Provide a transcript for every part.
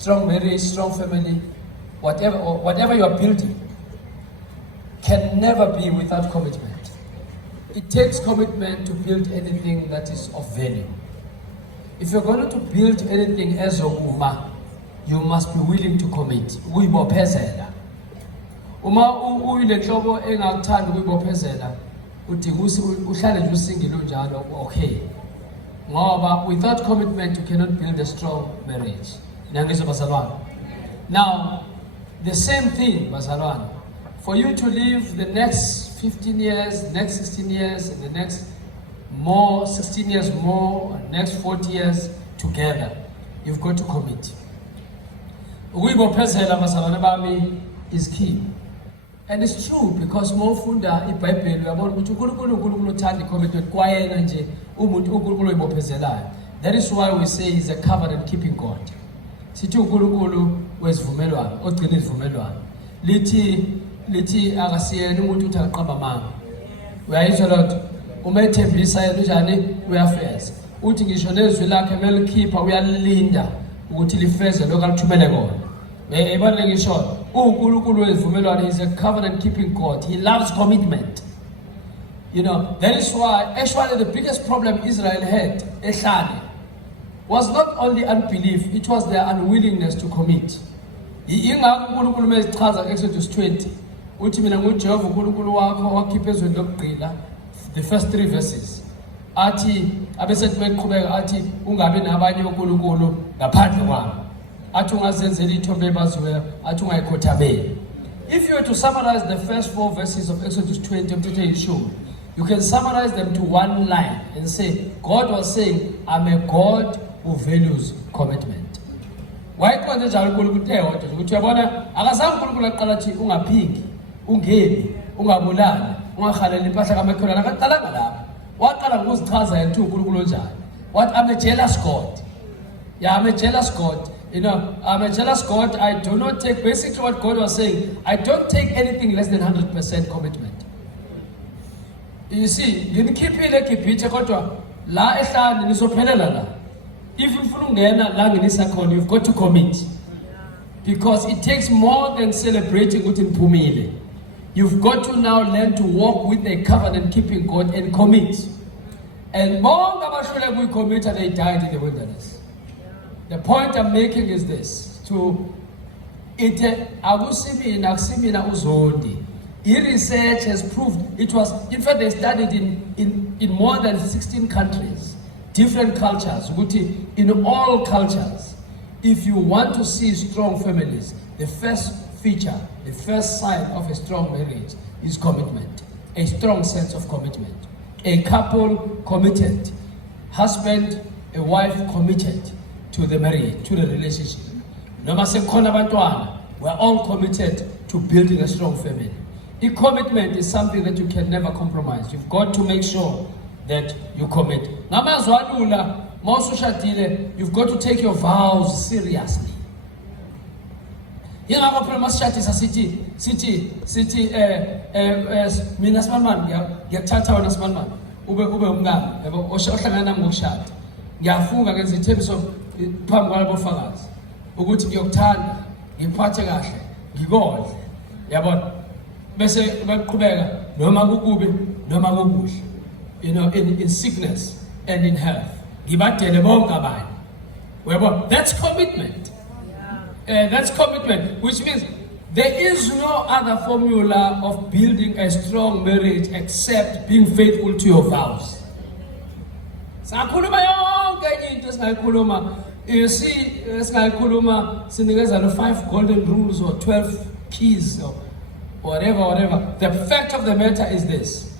strong marriage, strong family, whatever you are building, can never be without commitment. It takes commitment to build anything that is of value. If you're going to build anything as a woman, you must be willing to commit. Uyibophezela. Uma uyilenhlobo engakuthanda ukuyibophezela, uthi uhlale nje usingile unjalo, okay. Ngoba without commitment you cannot build a strong marriage. Nangizwe bazalwane. Now, the same thing, bazalwane. For you to live the next 15 years, next 16 years, and the next 16 years more, next 40 years together, you've got to commit. Ukuyibophezela bazalwane bami is key. And it's true because mofunda iBhayibheli uyabona ukuthi uNkulunkulu uthanda commitment kwayena nje umuntu uNkulunkulu oyibophezelayo. That is why we say he's a covenant keeping God. Sithi uNkulunkulu wesivumelwano, ogcina izivumelwano. Lithi akasiyena umuntu uthi aqamba amanga. Uyayizwa lotho? Uma ethembisa yena njani uyafeza. Uthi ngisho nezwi lakhe melikhipha uyalilinda ukuthi lifeze lokho alithumele kona. Ebaleke ngisho uNkulunkulu wesivumelwano is a covenant keeping God. He loves commitment. You know, that is why actually the biggest problem Israel had was not only unbelief, it was their unwillingness to commit. Ingakho uNkulunkulu mezichaza Exodus 20 uthi mina nguJehova uNkulunkulu wakho wakhipha ezweni lokugqila, the first 3 verses. Athi abesethi beqhubeka athi ungabi nabanye uNkulunkulu ngaphandle kwami. Athi ungazenzela ithombe ebaziweyo, athi ungayikhothameli. If you were to summarize the first 4 verses of Exodus 20, you can summarize them to one line and say, God was saying, I'm a God who values commitment. Why can't you tell uNkulunkulu ukuthi uyabona akazange uNkulunkulu aqala athi ungaphiki, ungeni, ungabulali, ungakhaleli impahla kamakhelwane akaqalanga lapho. Waqala ngokuzichaza yena ukuthi uNkulunkulu onjani. What I'm a jealous God. Yeah, I'm a jealous God. You know, I'm a jealous God. I do not take, basically what God was saying, I don't take anything less than 100% commitment. You see, nginikhipile eGibhithe kodwa la ehlane nizophelela la. If ufuna ungena la nginisa khona, you've got to commit. Because it takes more than celebrating ukuthi niphumile. You've got to now learn to walk with a covenant keeping God and commit. And more abashule kuyicommit, they died in the wilderness. The point I'm making is this: to akusimina ZondI. Research has proved it was. In fact, they studied in more than 16 countries, different cultures. In all cultures, if you want to see strong families, the first feature, the first sign of a strong marriage is commitment. A strong sense of commitment. A couple committed, husband, a wife committed to the marriage, to the relationship. Noma sekhona abantwana, we're all committed to building a strong family. A commitment is something that you can never compromise. You've got to make sure that you commit. Ngamazwi alula, mawusushadile, you've got to take your vows seriously. Yingakho phela masishadisa sithi mina simanman ngiyakuthatha wena simanman ube umngane yabo ohlangana nami ngokushada. Ngiyafunga ngenza ithembiso phambi kwalabofakazi ukuthi ngiyokuthanda, ngiphathe kahle, ngikondle. Yabona? Bese baqhubeka noma kukubi noma kukuhle. You know, in sickness and in health. Ngibadele bonke abanye. Yabona? That's commitment. That's commitment, which means there is no other formula of building a strong marriage except being faithful to your vows. Sakhuluma yonke into esingayikhuluma. You see, esingayikhuluma sinikeza no 5 golden rules or 12 keys or whatever. The fact of the matter is this: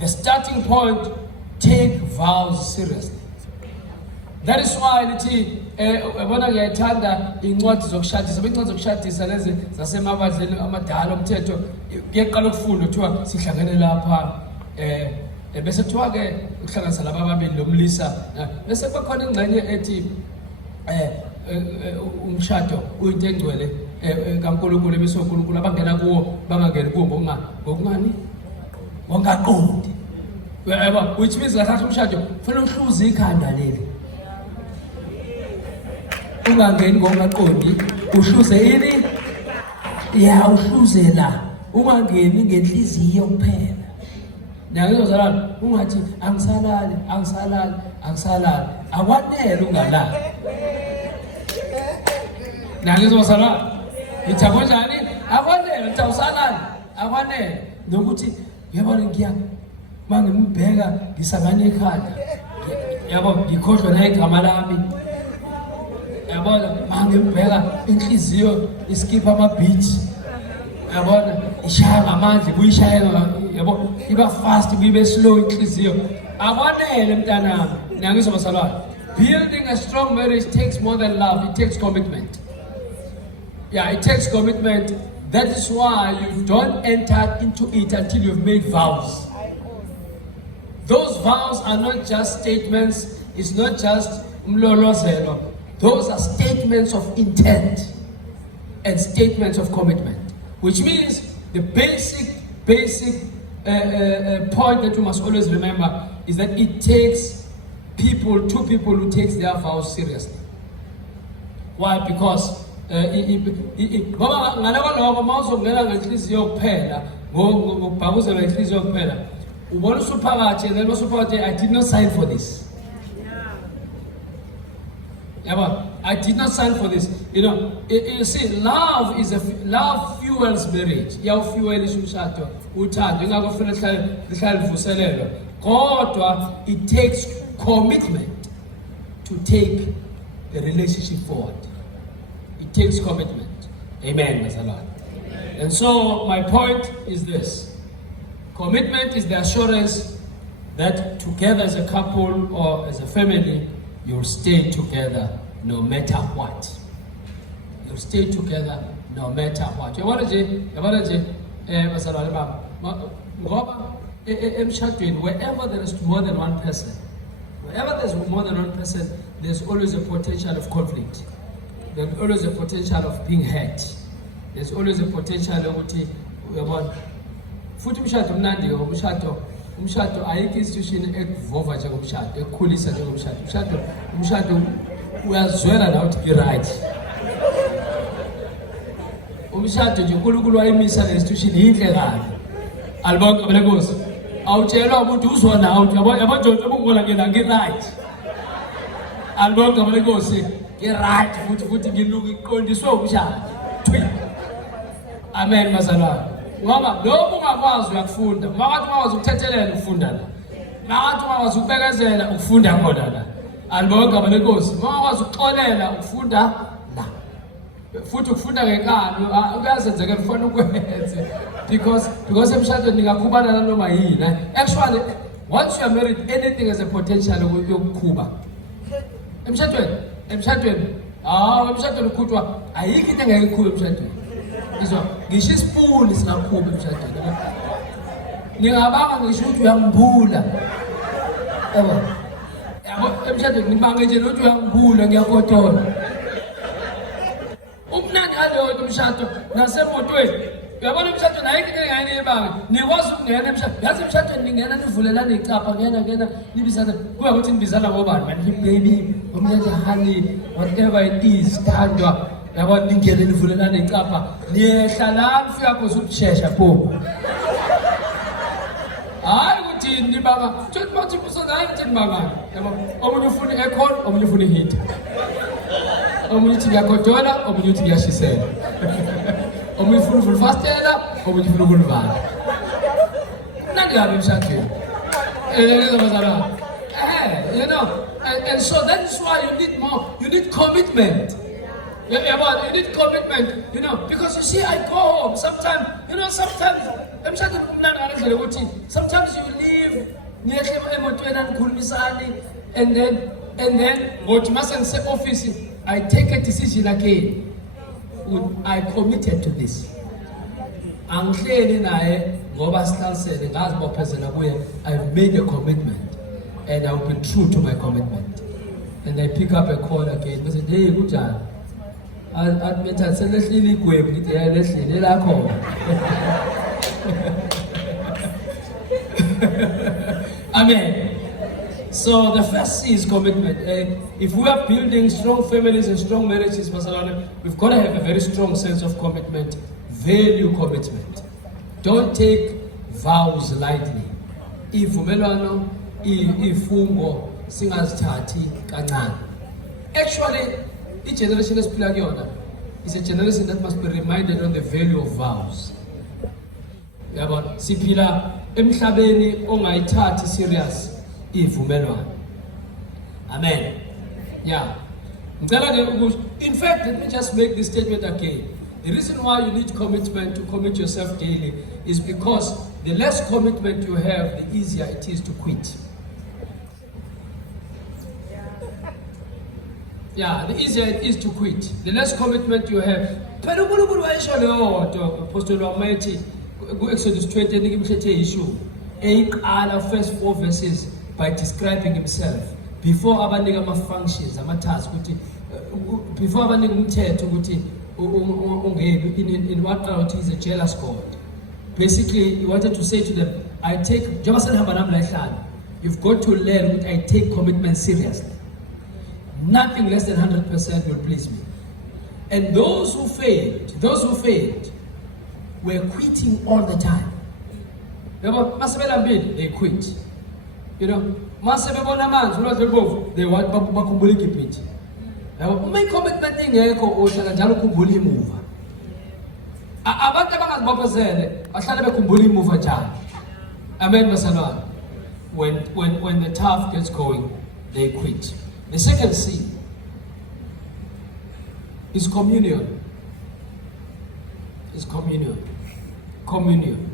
the starting point, take vows seriously. That is why lithi ubona ngiyathanda incwadi zokushadisa, incwadi zokushadisa lezi zasemabadleni amadala omthetho kuyeqala ukufunda kuthiwa sihlangene lapha bese kuthiwa ke ukuhlanganisa laba ababili lomlisa bese kukhona ingxenye ethi umshado uyinto engcwele kaNkulunkulu bese uNkulunkulu abangena kuwo bangangeni kuwo ngokungani wangaqondi, which means ngathatha umshado kufanele uhluze ikhanda leli ungangeni ngongaqondi uhluze ini ya uhluze la ungangeni ngenhliziyo kuphela nangizozalana ungathi angisalali akwanele ungalali nangizozalana ngitha kanjani akwanele ngitha usalali akwanele nokuthi yabona ngiya mangimubheka ngisabane ekhaya yabo ngikhohlwa la igama lami yabona mangimubheka inhliziyo iskipha ama-beat yabona ishaya ngamandla kuyishayela yabo iba fast ibe slow inhliziyo akwanele mntanami nangizobasalwana building a strong marriage takes more than love. It takes commitment. Yeah, it takes commitment. That is why you don't enter into it until you've made vows. Those vows are not just statements. It's not just mlolozelo. Those are statements of intent and statements of commitment. Which means the basic point that you must always remember is that it takes two people who takes their vows seriously. Why? Because ngoba mawuzongena ngenhliziyo kuphela ngokubhakuzela inhliziyo kuphela ubona usuphakathi and then usuphakathi I did not sign for this. Yeah, I did not sign for this. You see, love fuels marriage. Iyawufuelisha umshado uthando ingakho kufanele lihlale livuselelwe. Kodwa it takes commitment to take a relationship forward. It takes commitment. Amen, Masalah. And so my point is this. Commitment is the assurance that together as a couple or as a family, you'll stay together no matter what. You'll stay together no matter what. Wherever there is more than one person, there's always a potential of conflict. There's always a potential of being hurt. There's always a potential of futhi umshado mnandi umshado ayikho institution ekuvova njengomshado ekukhulisa njengomshado umshado uyazwela la uthi right umshado nje uNkulunkulu wayimisa le institution inhle kabi alibonke abelenkosi awutshelwa umuntu uzona uthi yabo Jojo ubungona ngena ngi-right alibonke abelenkosi ngi-right futhi ngiluka iqondiswe umshado amen bazalwane ngoba lokhu ungakwazi uyakufunda makathi ungakwazi ukuthethelela ukufunda la makathi ungakwazi ukubekezela ukufunda khona la alibonke abelenkosi ungakwazi ukuxolela ukufunda la futhi ukufunda ngenkani kuyazenzeka kufanele ukwenze because emshadweni ningakhubana nanoma yini actually once you are married anything has a potential yokukhuba emshadweni emshadweni ukhutshwa ayikho into engeke ikhube emshadweni izwa ngisho isipuni singakhuba emshadweni ningabanga ngisho ukuthi uyangibula yabo emshadweni nibanga nje ukuthi uyangibula ngiyakotola umnandi ngaleyo umshado nasemotweni uyabona umshado nayo into engane yebanga nikwazi ukungena emshadweni yazi emshadweni ningena nivulelana icapha ngena nibizana kuya ukuthi nibizana ngobani manje baby umnandi honey whatever it is thandwa yabo ningene nivulelana icapha niyehla nifika kho ukushesha pho hayi ukuthi nibanga futhi bathi kusozayo ukuthi nibanga yabo omunye ufuna aircon omunye ufuna heat omunye uthi ngiyakodola omunye uthi ngiyashisela omunye ufuna ukufastela omunye ufuna ukulivala nani yabe emshadweni and so that is why you need commitment. You need commitment, because you see, I go home sometimes, sometimes you leave, and then what you mustn't say office, I take a decision again. I committed to this. I'm clearly I've made a commitment and I'll be true to my commitment. And I pick up a call again. I said, hey, good job. Admit I said, let's really go Amen. So the first C is commitment. If we are building strong families and strong marriages, we've got to have a very strong sense of commitment, value commitment. Don't take vows lightly. Ivumelwano, ifungo, singazithathi kancane. Actually, each generation is a generation that must be reminded on the value of vows. Yabona, siphila emhlabeni ongayithathi serious ivumelwano. Amen. Yeah. In fact, let me just make this statement again. The reason why you need commitment to commit yourself daily is because the less commitment you have, the easier it is to quit. Yeah, the easier it is to quit. The less commitment you have. Pero Apostle Almighty, Exodus 20, issue. First 4 verses by describing himself. Before abanika functions, tasks, before abanika in what out is a jealous God. Basically, he wanted to say to them, you've got to learn that I take commitment seriously. Nothing less than 100% will please me. And those who failed were quitting all the time. They quit. You know, they want my commitment thing njalo khumbula imuva. Abantu abangazibopezele bahlale bekhumbula imuva njalo. Amen basalwana. When the tough gets going, they quit. The second C is communion. Is communion. Communion.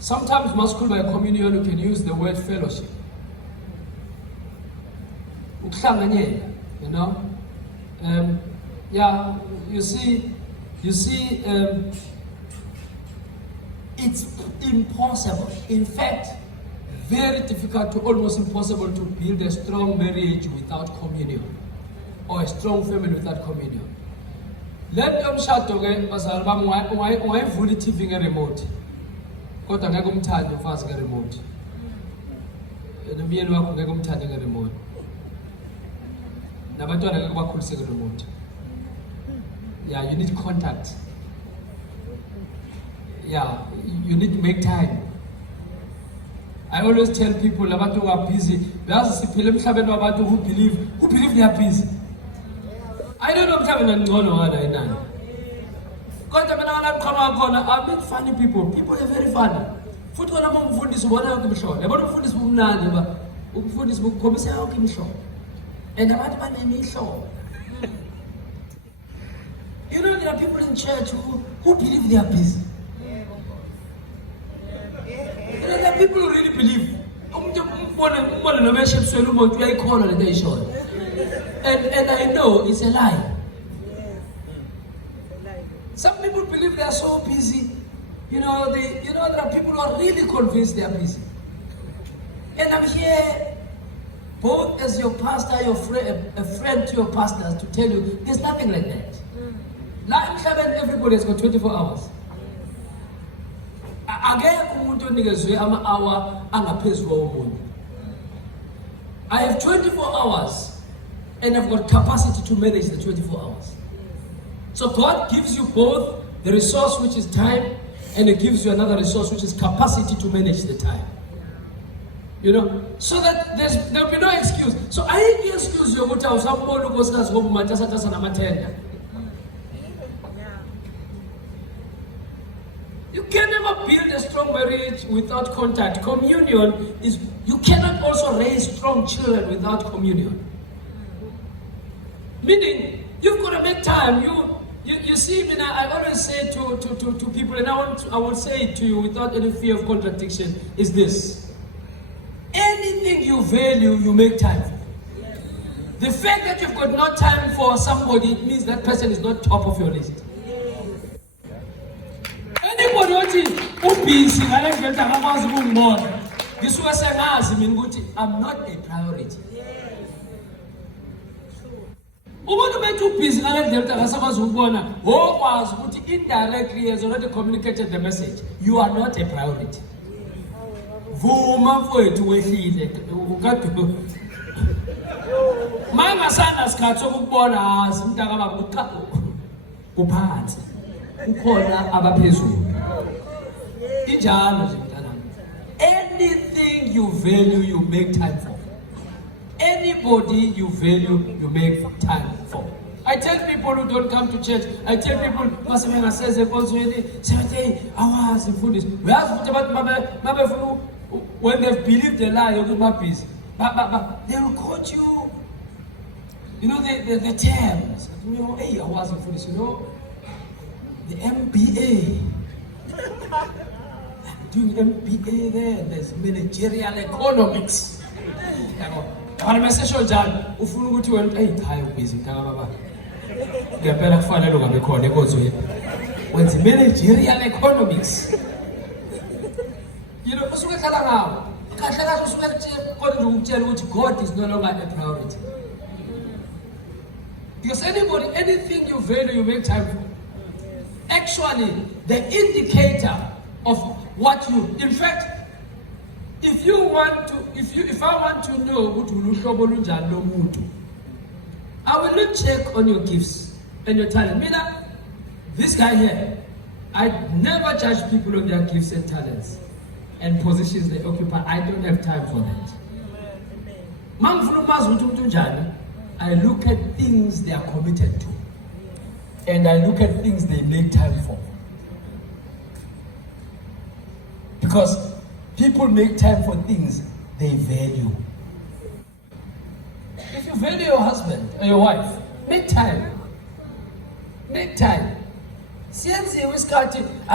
Sometimes masculine by communion you can use the word fellowship. You know, yeah. You see, it's impossible. In fact, very difficult to almost impossible to build a strong marriage without communion, or a strong family without communion. Let them shout again, why fully TV remote? Got a negum time fast remote. The VN work negum time remote. Remote. Yeah, you need contact. Yeah, you need to make time. I always tell people about who are busy. Who believe they are busy. I don't know I meet funny people. People are very funny. And about my name is Shaw. You know, there are people in church who believe they are busy. There are people who really believe. And I know it's a lie. Some people believe they are so busy. You know, there are people who are really convinced they are busy. And I'm here both as your pastor, a friend to your pastors, to tell you there's nothing like that. Like heaven, everybody has got 24 hours. I have 24 hours and I've got capacity to manage the 24 hours. So God gives you both the resource, which is time, and it gives you another resource, which is capacity to manage the time. You know, so that there'll be no excuse. So I excuse you You can never build a strong marriage without contact. Communion is, you cannot also raise strong children without communion. Meaning, you've got to make time. You see, I always say to people, and I would say it to you without any fear of contradiction, is this. Anything you value, you make time for. The fact that you've got no time for somebody, it means that person is not top of your list. Anybody who busy, this was I'm not a priority. Umuntu bethu busy indirectly has already communicated the message. You are not a priority. vuma mfowethu wehlile ukade mangasana sikhathi sokubona simntaka baba uqa uphansi ukhona abaphezulu injalo nje mntanami. Anything you value you make time for. Anybody you value you make time for. I tell people who don't come to church, I tell people masemanga says ekonzweni 70 hours mfundisi uyazi ukuthi abantu mabefuna when they've believed the lie ukuthi babhizi they will quote you. You know the terms. You know, hey, I wasn't foolish, you know. The MBA. Doing MBA there, there's managerial economics. When I say so, John, ufuna ukuthi wena hey hayi ubhizi mntaka baba. Ngempela kufanele ungabe khona ekonzweni. Wenza managerial economics. You know, usuke hlala ngawo. Kahle kahle usuke kodwa ukutshela ukuthi God is no longer a priority. Because anything you value, you make time for. Actually, the indicator of what you, in fact, if I want to know what I will not check on your gifts and your talent. Meaning, this guy here, I never judge people on their gifts and talents and positions they occupy. I don't have time for that. I look at things they are committed to. And I look at things they make time for. Because people make time for things they value. If you value your husband or your wife, make time. Make time.